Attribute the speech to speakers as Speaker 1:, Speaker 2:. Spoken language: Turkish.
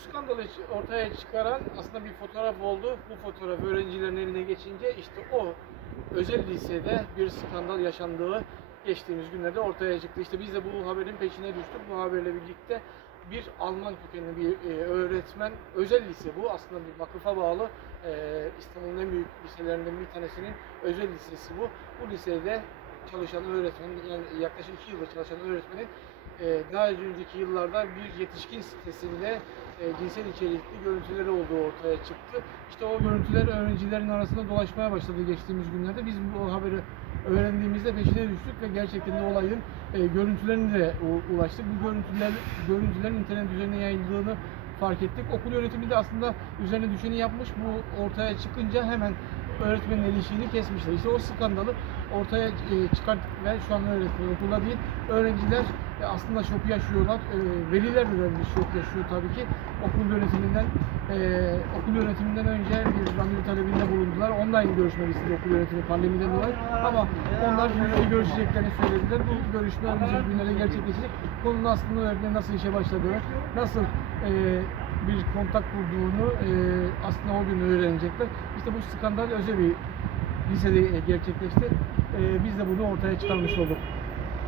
Speaker 1: skandalı ortaya çıkaran aslında bir fotoğraf oldu. Bu fotoğraf öğrencilerin eline geçince işte o özel lisede bir skandal yaşandığı geçtiğimiz günlerde ortaya çıktı. İşte biz de bu haberin peşine düştük. Bu haberle birlikte bir Alman kökenli bir e, öğretmen, özel lise bu aslında bir vakıfa bağlı e, İstanbul'un en büyük liselerinden bir tanesinin özel lisesi bu. Bu lisede çalışan öğretmen, yani yaklaşık iki yıldır çalışan öğretmenin e, daha önceki yıllarda bir yetişkin sitesinde e, cinsel içerikli görüntüleri olduğu ortaya çıktı. İşte o görüntüler öğrencilerin arasında dolaşmaya başladı geçtiğimiz günlerde. Biz bu haberi öğrendiğimizde peşine düştük ve gerçekten de olayın e, görüntülerine de ulaştık. Bu görüntüler, görüntülerin internet üzerine yayıldığını fark ettik. Okul yönetimi de aslında üzerine düşeni yapmış. Bu ortaya çıkınca hemen öğretmenin ilişiğini kesmişler. İşte o skandalı ortaya e, çıkarttık ve şu an öğretmen okulda değil. Öğrenciler e, aslında şoku yaşıyorlar. E, veliler de bir şok yaşıyor tabii ki. Okul yönetiminden okul yönetiminden önce bir randevu talebinde bulundular. Online görüşmek istedi okul yönetimi pandemiden dolayı. Ama onlar yüz yüze görüşeceklerini söylediler. Bu görüşme önümüzdeki günlerde gerçekleşecek. Konunun aslında öğretmenin nasıl işe başladığını, nasıl bir kontak kurduğunu aslında o gün öğrenecekler. İşte bu skandal özel bir lisede gerçekleşti. E, biz de bunu ortaya çıkarmış olduk.